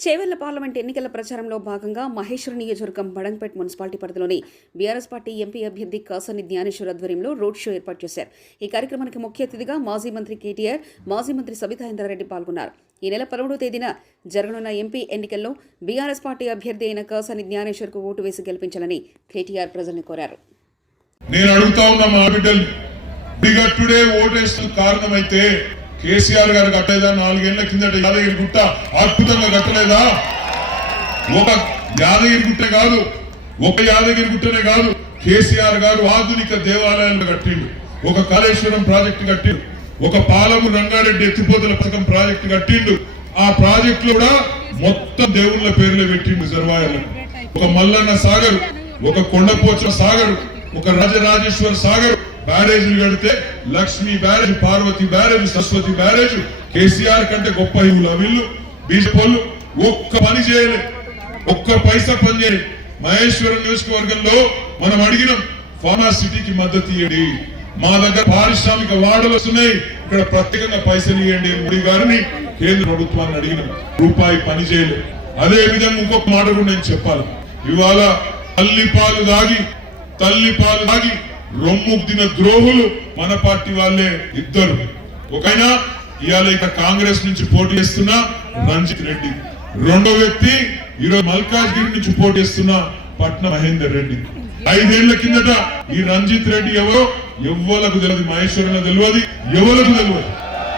Chevella parliament ఎన్నికల ప్రచారంలో భాగంగా మహేశ్వర నియోజకవర్గం బడంగ్పేట్ మున్సిపాలిటీ పరిధిలోని బీఆర్ఎస్ పార్టీ ఎంపీ అభ్యర్థి కాసని జ్ఞానేశ్వర్ ఆధ్వర్యంలో రోడ్ షో ఏర్పాటు చేశారు. ఈ కార్యక్రమానికి ముఖ్య అతిథిగా మాజీ మంత్రి కేటీఆర్ మాజీ మంత్రి సబితా ఇంద్రారెడ్డి పాల్గొన్నారు. ఈ నెల పదమూడవ తేదీన జరగనున్న ఎంపీ ఎన్నికల్లో బీఆర్ఎస్ పార్టీ అభ్యర్థి అయిన కాసని జ్ఞానేశ్వర్కు ఓటు వేసి గెలిపించాలని కేటీఆర్ ప్రజల్ని కోరారు. నేను అడుగుతా ఉన్న మా బిడ్డలు బిగట్టుడే ఓటేసిన కారణమైతే కేసీఆర్ గారు కట్టలేదా? నాలుగేళ్ళ కిందట యాదగిరి గుట్ట అద్భుతంగా కట్టలేదా? ఒక యాదగిరి గుట్టే కాదు ఒక యాదగిరి గుట్టనే కాదు కేసీఆర్ గారు ఆధునిక దేవాలయాలను కట్టిండు ఒక కాళేశ్వరం ప్రాజెక్టు కట్టిండు ఒక పాలము రంగారెడ్డి ఎత్తిపోతల పథకం ప్రాజెక్టు కట్టిండు. ఆ ప్రాజెక్టు కూడా మొత్తం దేవుళ్ళ పేర్లు పెట్టిండు రిజర్వాయర్లు ఒక మల్లన్న సాగర్ ఒక కొండపోచ సాగర్ ఒక రాజరాజేశ్వర సాగర్ బ్యారేజీలు కడితే Lakshmi barrage Parvati barrage Saraswati barrage KCR కంటే గొప్ప ఇవులు వీళ్ళు బీజపల్లు ఒక్క పని చేయలే. ఒక్క పైసా పని చేయలే. మహేశ్వరం నియోజకవర్గంలో మనం అడిగినాం ఫార్మా సిటీకి మద్దతు ఇవ్వండి మా దగ్గర పారిశ్రామిక వాడలు వస్తున్నాయి. ఇక్కడ ప్రత్యేకంగా పైసలు ఇవ్వండి మోడీ గారిని కేంద్ర ప్రభుత్వాన్ని అడిగినాం రూపాయి పని చేయలేదు అదే విధంగా ఇంకొక మాట కూడా నేను చెప్పాలి. ఇవాళ తల్లి పాలు దాగి తల్లి పాలు దాగి రొమ్ముకు తిన ద్రోహులు మన పార్టీ వాళ్ళే ఇద్దరు. ఒకైనా ఇవాళ ఇక కాంగ్రెస్ నుంచి పోటీ చేస్తున్న రంజిత్ రెడ్డి. రెండో వ్యక్తి ఈరోజు మల్కాజ్గిరి నుంచి పోటీ చేస్తున్న పట్న మహేందర్ రెడ్డి. ఐదేళ్ళ కిందట ఈ రంజిత్ రెడ్డి ఎవరో ఎవ్వలకు తెలియదు. మహేశ్వరంలో తెలియదు ఎవరికి తెలియదు.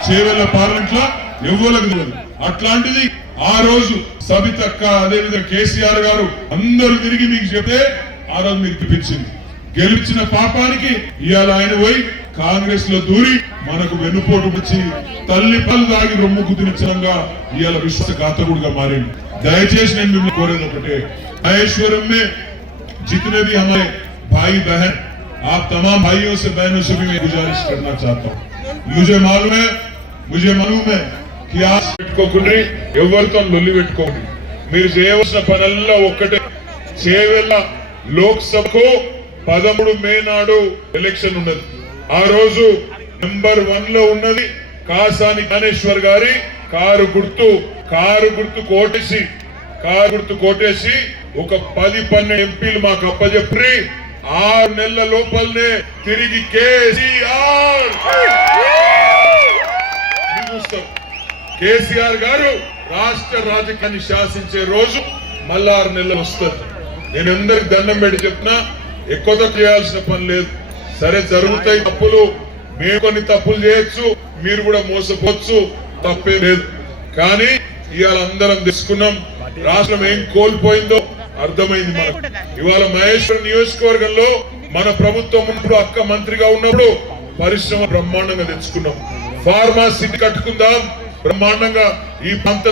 చేవెళ్ళ పార్లమెంట్ లా ఎవ్వలకు తెలియదు. అట్లాంటిది ఆ రోజు సబితక్క అదేవిధంగా కేసీఆర్ గారు అందరూ తిరిగి మీకు చెప్తే ఆ రోజు మీకు పిలిపించింది. గెలిచిన పాపానికి ఇవాళ ఆయన పోయి కాంగ్రెస్ లో దూరి మనకు వెన్నుపోటు వచ్చి తల్లి పళ్ళు దాగి రొమ్ము కుదిరించడంగా ఇవాళ విశ్వాసఘాతకుడుగా మారింది దయచేసి నేను మిమ్మల్ని కోరేది ఒకటే మహేశ్వరం में जितने भी हमारे भाई बहन आप तमाम भाइयों से बहनों से भी मैं गुजारिश करना चाहता हूँ मुझे मालूम है मुझे मालूम है कि आप పెట్టుకోకుండా ఎవరితో లొల్లి పెట్టుకోండి మీరు చేయవలసిన పనుల్లో ఒక్కటే చేవెళ్ళ లోక్సభకు పదమూడు మే నాడు ఎలక్షన్ ఉన్నది. ఆ రోజు నెంబర్ వన్లో ఉన్నది కాసాని జ్ఞానేశ్వర్ గారి కారు గుర్తు కారు గుర్తు కోటేసి కారు గుర్తు కోటేసి ఒక పది పన్నెండు ఎంపీలు మాకు అప్పచెప్పి ఆరు నెలల లోపలనే తిరిగి కేసీఆర్. చూస్తాం కేసీఆర్ గారు రాష్ట్ర రాజకీయాన్ని శాసించే రోజు మళ్ళా ఆరు నెలలు వస్తుంది. నేను అందరికి దండం పెట్టి చెప్తున్నా ఎక్కువ చేయాల్సిన పని లేదు. సరే జరుగుతాయి తప్పులు. మేము కొన్ని తప్పులు చేయొచ్చు. మీరు కూడా మోసపోవచ్చు. తప్పే లేదు. కానీ ఇవాళ అందరం తెలుసుకున్నాం రాష్ట్రం ఏం కోల్పోయిందో అర్థమైంది మనకు. ఇవాళ మహేశ్వరం నియోజకవర్గంలో మన ప్రభుత్వం ఉన్నప్పుడు అక్క మంత్రిగా ఉన్నప్పుడు పరిశ్రమ బ్రహ్మాండంగా తెచ్చుకున్నాం. ఫార్మా సిటీ కట్టుకుందాం. బ్రహ్మాండంగా ఈ ప్రాంతంలో